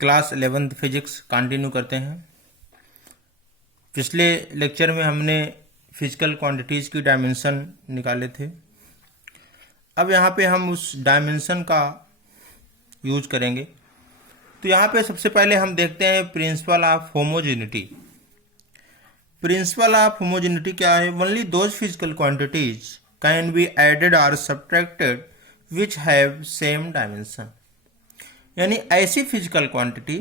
Class 11th physics continue करते हैं। पिछले लेक्चर में हमने फिजिकल क्वांटिटीज़ की डायमेंशन निकाले थे। अब यहाँ पे हम उस डायमेंशन का यूज करेंगे। तो यहाँ पे सबसे पहले हम देखते हैं principle of homogeneity. Principle of homogeneity क्या है? Only those physical quantities can be added और subtracted which have same dimension. यानी ऐसी फिजिकल क्वांटिटी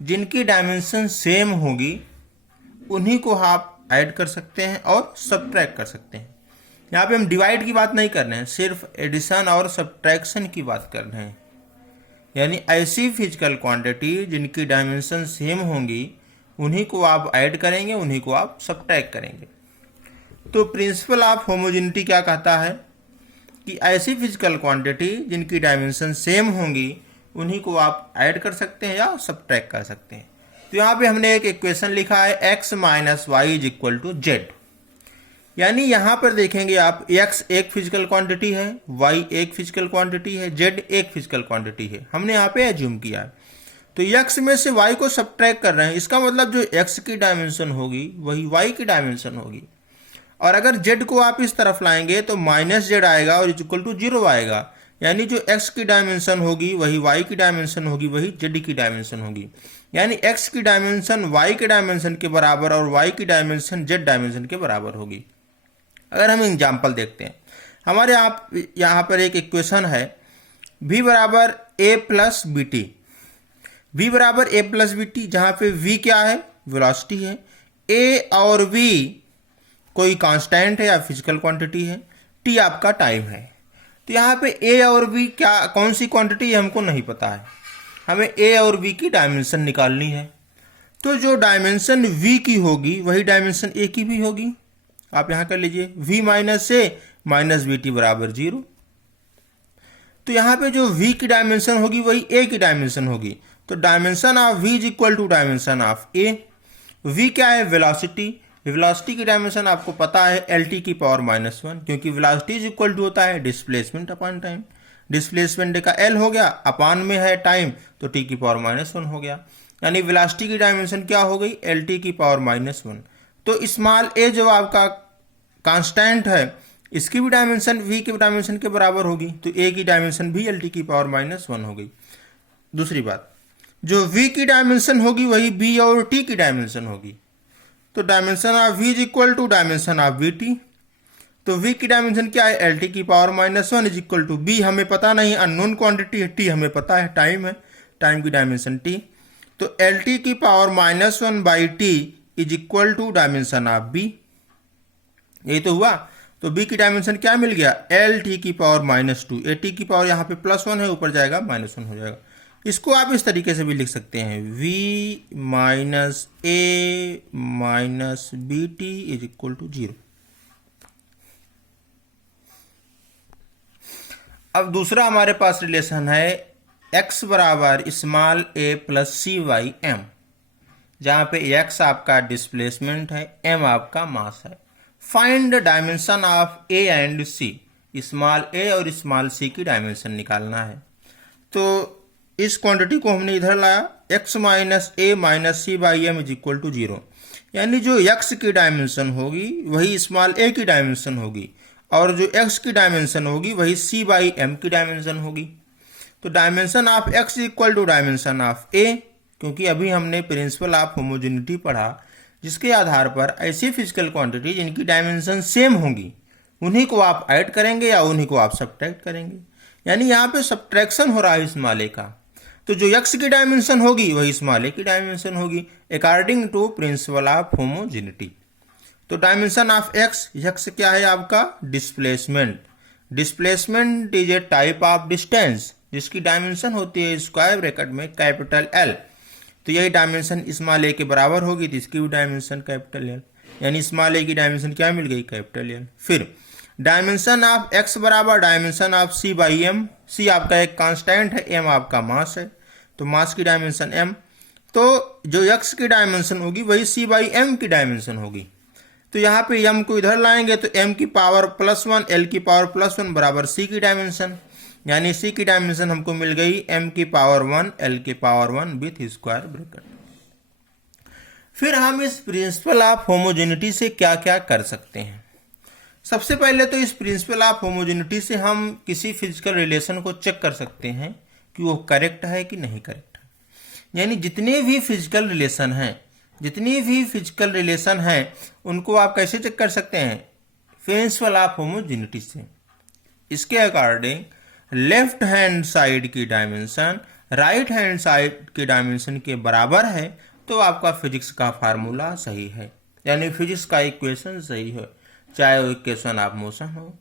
जिनकी डायमेंशन सेम होगी उन्हीं को आप ऐड कर सकते हैं और सब्ट्रैक्ट कर सकते हैं। यहाँ पे हम डिवाइड की बात नहीं कर रहे हैं, सिर्फ एडिशन और सब्ट्रैक्शन की बात कर रहे हैं। यानी ऐसी फिजिकल क्वांटिटी जिनकी डायमेंशन सेम होंगी उन्हीं को आप ऐड करेंगे, उन्हीं को आप सब्ट्रैक्ट करेंगे। तो प्रिंसिपल ऑफ होमोजेनिटी क्या कहता है कि ऐसी फिजिकल क्वांटिटी जिनकी डायमेंशन सेम होंगी उन्हीं को आप ऐड कर सकते हैं या सब्ट्रैक्ट कर सकते हैं। तो यहाँ पे हमने एक इक्वेशन लिखा है x minus Y is equal to Z. यानी यहाँ पर देखेंगे आप x एक फिजिकल क्वांटिटी है, y एक फिजिकल क्वांटिटी है, z एक फिजिकल क्वांटिटी है। हमने यहाँ पे एज्यूम किया है। तो x में से y को सब्ट्रैक्ट कर रहे हैं, इसका मतलब जो x की डायमेंशन होगी वही y की डायमेंशन होगी। और अगर z को आप इस तरफ लाएंगे तो माइनस जेड आएगा और इक्वल टू 0 आएगा। यानी जो x की डायमेंशन होगी वही y की डायमेंशन होगी, वही z की डायमेंशन होगी। यानी x की डायमेंशन y के डायमेंशन के बराबर और y की डायमेंशन z डायमेंशन के बराबर होगी। अगर हम एग्जाम्पल देखते हैं, हमारे यहाँ पर एक इक्वेशन है v बराबर a plus B T. v बराबर a प्लस बी टी, जहाँ पे v क्या है? वेलोसिटी है। a और v कोई कांस्टेंट है या फिजिकल क्वांटिटी है, t आपका टाइम है। तो यहाँ पे a और v क्या कौन सी क्वांटिटी है हमको नहीं पता है, हमें a और v की डायमेंशन निकालनी है। तो जो डायमेंशन v की होगी वही डायमेंशन a की भी होगी। आप यहाँ कर लीजिए v minus a minus B T बराबर 0। तो यहाँ पे जो v की डायमेंशन होगी वही a की डायमेंशन होगी। तो dimension of v is equal to dimension of a। v क्या है? वेलोसिटी। वेलोसिटी की डायमेंशन आपको पता है lt की पावर -1, क्योंकि वेलोसिटी इज इक्वल टू होता है डिस्प्लेसमेंट अपॉन टाइम। डिस्प्लेसमेंट का l हो गया, अपान में है टाइम तो t की पावर -1 हो गया। यानी वेलोसिटी की डायमेंशन क्या हो गई? lt की पावर -1। तो स्मॉल a जो आपका कांस्टेंट है इसकी भी डायमेंशन v की डायमेंशन के बराबर होगी, तो a की डायमेंशन भी lt की पावर -1 हो गई। दूसरी बात, जो v की डायमेंशन होगी वही b और t की डायमेंशन होगी। तो dimension of v is equal to dimension of B T. तो v की डायमेंशन क्या है? lt की power -1 is equal to b हमें पता नहीं, अननोन क्वांटिटी है, t हमें पता है टाइम है, टाइम की डायमेंशन t। तो lt की power -1 by T is equal to dimension of b। यही तो हुआ। तो b की डायमेंशन क्या मिल गया? lt की पावर -2। at की पावर यहाँ पे +1 है, ऊपर जाएगा -1 हो जाएगा। इसको आप इस तरीके से भी लिख सकते हैं v minus a minus B T is equal to 0। अब दूसरा हमारे पास रिलेशन है x बराबर small a plus C by M, जहाँ पे x आपका डिस्प्लेसमेंट है, m आपका मास है। Find the dimension of a and c। Small a और स्मॉल c की डायमेंशन निकालना है। तो इस क्वांटिटी को हमने इधर लाया, x minus a minus C by M is equal to 0। यानी जो x की डायमेंशन होगी वही स्मॉल a की डायमेंशन होगी और जो x की डायमेंशन होगी वही c बाई एम की डायमेंशन होगी। तो dimension of x equal to dimension of a, क्योंकि अभी हमने प्रिंसिपल ऑफ होमोजेनिटी पढ़ा जिसके आधार पर ऐसी फिजिकल क्वांटिटी जिनकी डायमेंशन सेम होंगी उन्हीं को आप ऐड करेंगे या उन्हीं को आप सब्ट्रैक्ट करेंगे। यानी यहाँ पे सब्ट्रैक्शन हो रहा है स्मॉल a का। तो जो x की डायमेंशन होगी वही स्मॉल a की डायमेंशन होगी according to principle of homogeneity. तो डायमेंशन ऑफ x क्या है आपका? Displacement. Displacement is a type of distance जिसकी डायमेंशन होती है स्क्वायर ब्रैकेट में कैपिटल L। तो यही डायमेंशन स्मॉल a के बराबर होगी, तो इसकी भी डायमेंशन कैपिटल L। यानी स्मॉल a की डायमेंशन क्या मिल गई? Capital L। फिर डायमेंशन ऑफ x बराबर dimension of c by M. c आपका एक कांस्टेंट है, m आपका मास है, तो मास की डायमेंशन m। तो जो x की डायमेंशन होगी वही c बाई m की डायमेंशन होगी। तो यहाँ पे m को इधर लाएंगे तो m की पावर +1 l की पावर +1 बराबर c की डायमेंशन। यानी सी की डायमेंशन हमको मिल गई m की पावर 1 l की पावर 1 विथ स्क्वायर ब्रैकेट। फिर हम इस प्रिंसिपल ऑफ होमोजेनिटी से क्या क्या कर सकते हैं। सबसे पहले तो इस प्रिंसिपल ऑफ होमोजेनिटी से हम किसी फिजिकल रिलेशन को चेक कर सकते हैं कि वो करेक्ट है कि नहीं करेक्ट है। यानी जितने भी फिजिकल रिलेशन हैं उनको आप कैसे चेक कर सकते हैं, प्रिंसिपल ऑफ होमोजेनिटी से। इसके अकॉर्डिंग लेफ्ट हैंड साइड की डायमेंशन राइट हैंड साइड की डायमेंशन के बराबर है तो आपका फिजिक्स का फार्मूला सही है, यानी फिजिक्स का इक्वेशन सही है। चाहे वो इक्वेशन ऑफ मोशन हो,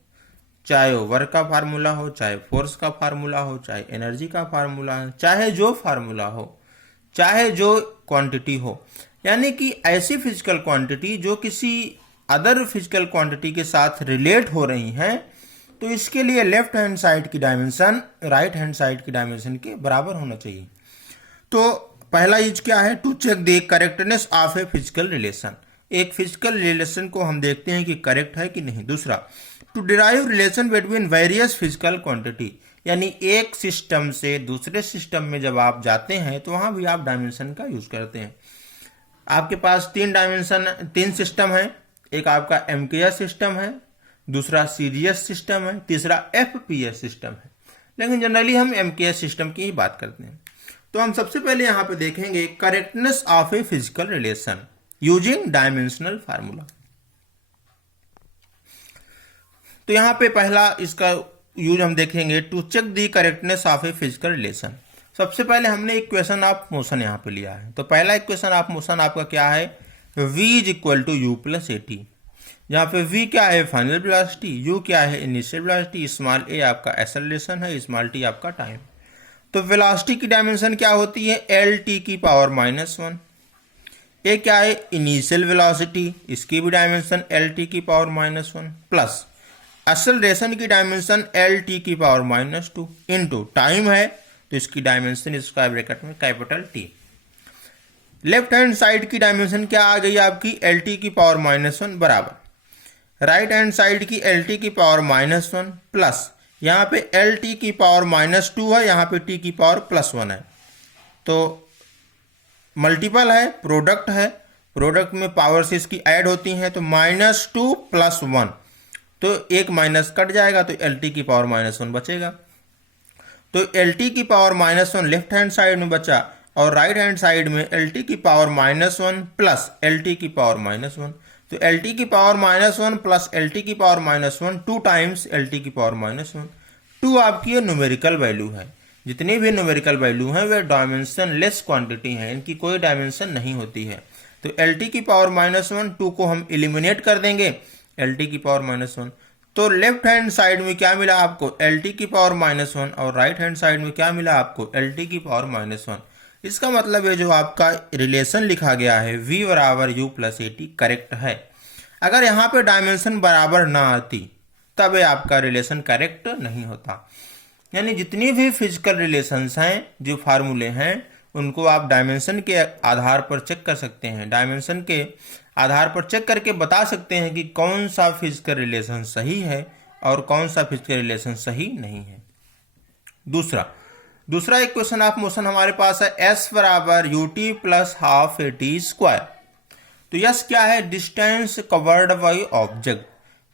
चाहे वो वर्क का फार्मूला हो, चाहे फोर्स का फार्मूला हो, चाहे एनर्जी का फार्मूला हो, चाहे जो फार्मूला हो, चाहे जो क्वांटिटी हो, यानी कि ऐसी फिजिकल क्वांटिटी जो किसी अदर फिजिकल क्वांटिटी के साथ रिलेट हो रही हैं, तो इसके लिए लेफ्ट हैंड साइड की डायमेंशन राइट हैंड साइड की डायमेंशन के बराबर होना चाहिए। तो पहला चीज क्या है, to check the correctness of a physical relation. एक फिजिकल रिलेशन को हम देखते हैं कि करेक्ट है कि नहीं। दूसरा, to derive relation between various physical quantity, यानी एक सिस्टम से दूसरे सिस्टम में जब आप जाते हैं तो वहां भी आप डायमेंशन का यूज करते हैं। आपके पास तीन सिस्टम है, एक आपका एमकेएस सिस्टम है, दूसरा सीजीएस सिस्टम है, तीसरा एफपीएस सिस्टम है, लेकिन जनरली हम एमकेएस सिस्टम की ही बात करते हैं। तो हम सबसे पहले यहां पे देखेंगे correctness of a physical relation using dimensional formula. तो यहां पे पहला इसका यूज हम देखेंगे to check the correctness of a physical relation. सबसे पहले हमने इक्वेशन ऑफ मोशन यहां पे लिया है। तो पहला इक्वेशन ऑफ मोशन आपका क्या है, v is equal to U plus A T. यहाँ पे v क्या है, फाइनल वेलोसिटी, u क्या है, इनिशियल वेलोसिटी, स्मॉल a आपका एक्सेलरेशन है, स्मॉल t आपका टाइम। तो वेलोसिटी की डायमेंशन क्या होती है, एल टी की पावर -1। ए क्या है, इनिशियल वेलोसिटी, इसकी भी डायमेंशन एल टी की पावर -1 प्लस एक्सेलरेशन की डायमेंशन एल टी की पावर -2 इंटू टाइम है तो इसकी डायमेंशन स्क्वायर ब्रैकेट में capital T. Left hand side की डायमेंशन क्या आ गई आपकी, एल टी की पावर -1 बराबर राइट हैंड साइड की एल टी की पावर -1 प्लस यहाँ पे एल टी की पावर -2 है, यहाँ पे टी की पावर +1 है। तो मल्टीपल है, प्रोडक्ट है, प्रोडक्ट में पावर्स इसकी ऐड होती हैं, तो -2 + 1, तो एक माइनस कट जाएगा तो एल टी की पावर -1 बचेगा। तो एल टी की पावर -1 लेफ्ट हैंड साइड में बचा और राइट हैंड साइड में एल टी की पावर -1 प्लस एल टी की पावर -1। तो एल टी की पावर -1 प्लस एल टी की पावर -1 2 टाइम्स एल टी की पावर -1। 2 आपकी न्यूमेरिकल वैल्यू है। जितनी भी न्यूमेरिकल वैल्यू हैं वे डायमेंशन लेस क्वांटिटी हैं, इनकी कोई डायमेंशन नहीं होती है। तो एल टी की पावर -1 2 को हम एलिमिनेट कर देंगे, एल टी की पावर -1। तो लेफ्ट हैंड साइड में क्या मिला आपको, एल टी की पावर -1 और राइट हैंड साइड में क्या मिला आपको, एल टी की पावर -1। इसका मतलब है जो आपका रिलेशन लिखा गया है v बराबर u plus A T correct है। अगर यहाँ पे डायमेंशन बराबर ना आती तब आपका रिलेशन करेक्ट नहीं होता। यानी जितनी भी फिजिकल रिलेशंस हैं, जो फार्मूले हैं, उनको आप डायमेंशन के आधार पर चेक कर सकते हैं। डायमेंशन के आधार पर चेक करके बता सकते हैं कि कौन सा फिजिकल रिलेशन सही है और कौन सा फिजिकल रिलेशन सही नहीं है। दूसरा इक्वेशन ऑफ मोशन हमारे पास है s बराबर U T plus half A T square. तो यस क्या है, डिस्टेंस कवर्ड बाई ऑब्जेक्ट।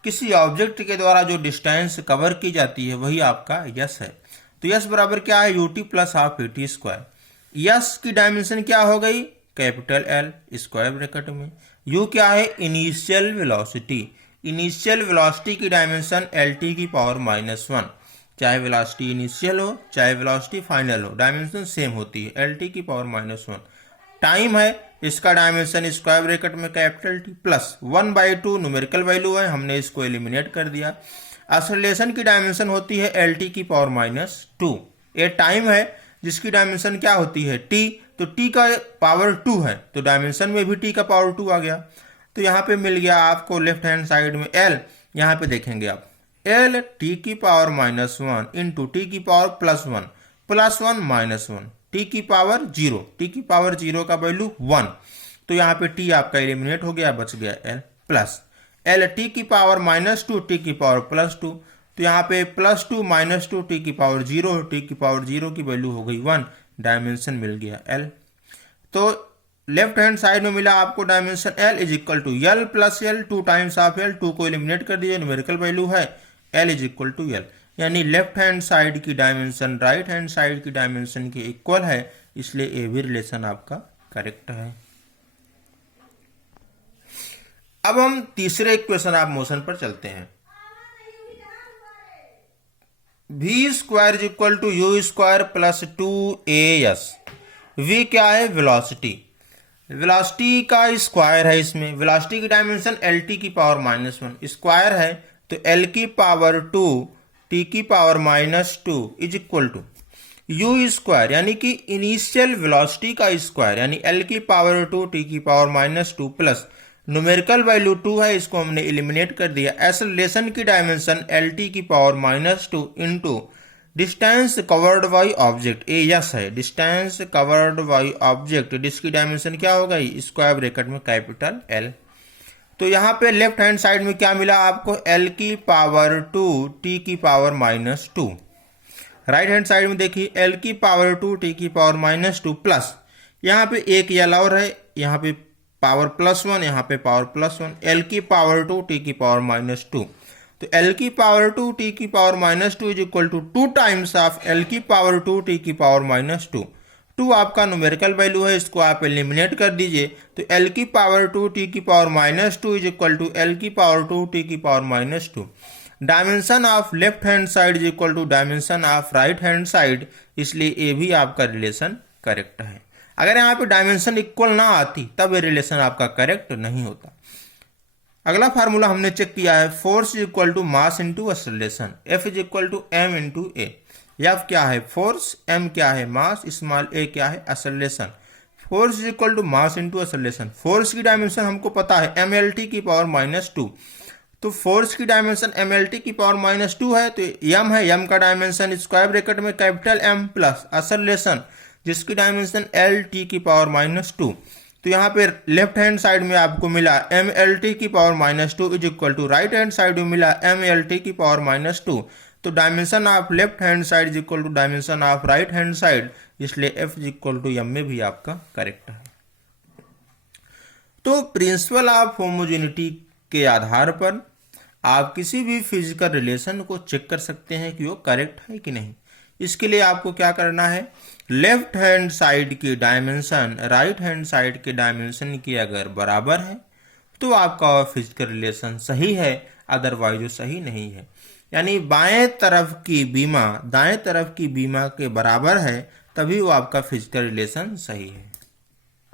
किसी ऑब्जेक्ट के द्वारा जो डिस्टेंस कवर की जाती है वही आपका यस है। तो यस बराबर क्या है, U T plus half A T square. Yes की डायमेंशन क्या हो गई, कैपिटल एल स्क्वायर ब्रैकेट में। यू क्या है, इनिशियल वेलोसिटी। इनिशियल वेलोसिटी की डायमेंशन एल टी की पावर -1। चाहे वेलोसिटी इनिशियल हो चाहे वेलोसिटी फाइनल हो, डायमेंशन सेम होती है, एल टी की पावर -1। टाइम है, इसका डायमेंशन स्क्वायर ब्रैकेट में capital T plus 1/2 numerical value है, हमने इसको एलिमिनेट कर दिया। एक्सेलरेशन की डायमेंशन होती है एल टी की पावर -2। ये टाइम है जिसकी डायमेंशन क्या होती है, टी। तो टी का पावर 2 है तो डायमेंशन में भी टी का पावर 2 आ गया। तो यहाँ पे मिल गया आपको लेफ्ट हैंड साइड में एल। यहाँ पे देखेंगे आप एल टी की पावर -1 इंटू टी की पावर +1 +1 टी की पावर 0। टी की पावर 0 का वैल्यू 1, तो यहाँ पे टी आपका एलिमिनेट हो गया, बच गया एल प्लस एल टी की पावर -2 टी की पावर +2। तो यहाँ पे +2 -2 t की पावर 0, t की पावर 0 की वैल्यू हो गई 1, डायमेंशन मिल गया L। तो लेफ्ट हैंड साइड में मिला आपको dimension L is equal to L plus L, 2 times of L, 2 को एलिमिनेट कर दीजिए, न्यूमेरिकल वैल्यू है L is equal to L, यानी लेफ्ट हैंड साइड की डायमेंशन राइट हैंड साइड की डायमेंशन के इक्वल है, इसलिए ये भी रिलेशन आपका करेक्ट है। अब हम तीसरे इक्वेशन ऑफ मोशन पर चलते हैं। v² is equal to u² plus 2as। v क्या है? वेलोसिटी। वेलोसिटी का स्क्वायर है, इसमें वेलोसिटी की डायमेंशन lt की पावर -1, स्क्वायर है तो l की पावर 2 t की power -2 is equal to u² यानी कि इनिशियल वेलोसिटी का स्क्वायर यानी l की पावर 2 t की पावर -2 प्लस न्यूमेरिकल वैल्यू 2 है, इसको हमने एलिमिनेट कर दिया। एक्सेलरेशन की डायमेंशन lt की power -2 into distance covered by object, A S है, डिस्टेंस कवर्ड बाई ऑब्जेक्ट, जिसकी डायमेंशन क्या होगा? स्क्वायर ब्रैकेट में कैपिटल L। तो यहाँ पे लेफ्ट हैंड साइड में क्या मिला आपको? L की पावर 2 t की पावर -2। राइट हैंड साइड में देखिए L की पावर 2 t की पावर -2 प्लस यहाँ पे एक L और है, यहाँ पे पावर +1, यहाँ पे पावर +1, L की पावर 2 t की पावर -2, तो L की पावर 2 t की power -2 is equal to 2 times of L की पावर 2 t की पावर -2। 2 आपका न्यूमेरिकल वैल्यू है, इसको आप एलिमिनेट कर दीजिए, तो L की पावर 2 t की power -2 is equal to L की पावर 2 t की power -2। Dimension of left hand side is equal to dimension of right hand side, इसलिए ये भी आपका रिलेशन करेक्ट है। अगर यहाँ पे डायमेंशन इक्वल ना आती तब ये रिलेशन आपका करेक्ट नहीं होता। अगला फार्मूला हमने चेक किया है, force is equal to mass into acceleration, F is equal to m into A. F क्या है? फोर्स, m क्या है? मास, स्मॉल a क्या है? Acceleration. Force is equal to mass into acceleration. Force की डायमेंशन हमको पता है mlt की पावर -2, तो फोर्स की डायमेंशन mlt की पावर -2 है, तो m है, m का डायमेंशन स्क्वायर ब्रैकेट में कैपिटल M प्लस एक्सेलरेशन जिसकी डायमेंशन lt की पावर -2। तो यहाँ पे लेफ्ट हैंड साइड में आपको मिला mlt की power -2 is equal to right hand side में मिला mlt की पावर -2, तो dimension of left hand side is equal to dimension of right hand side, इसलिए f is equal to m में भी आपका करेक्ट है। तो प्रिंसिपल ऑफ होमोजेनिटी के आधार पर आप किसी भी फिजिकल रिलेशन को चेक कर सकते हैं कि वो करेक्ट है कि नहीं। इसके लिए आपको क्या करना है? लेफ्ट हैंड साइड की डायमेंशन राइट हैंड साइड के डायमेंशन की अगर बराबर है तो आपका फिजिकल रिलेशन सही है, अदरवाइज वो सही नहीं है। यानी बाएं तरफ की बीमा दाएं तरफ की बीमा के बराबर है तभी वो आपका फिजिकल रिलेशन सही है।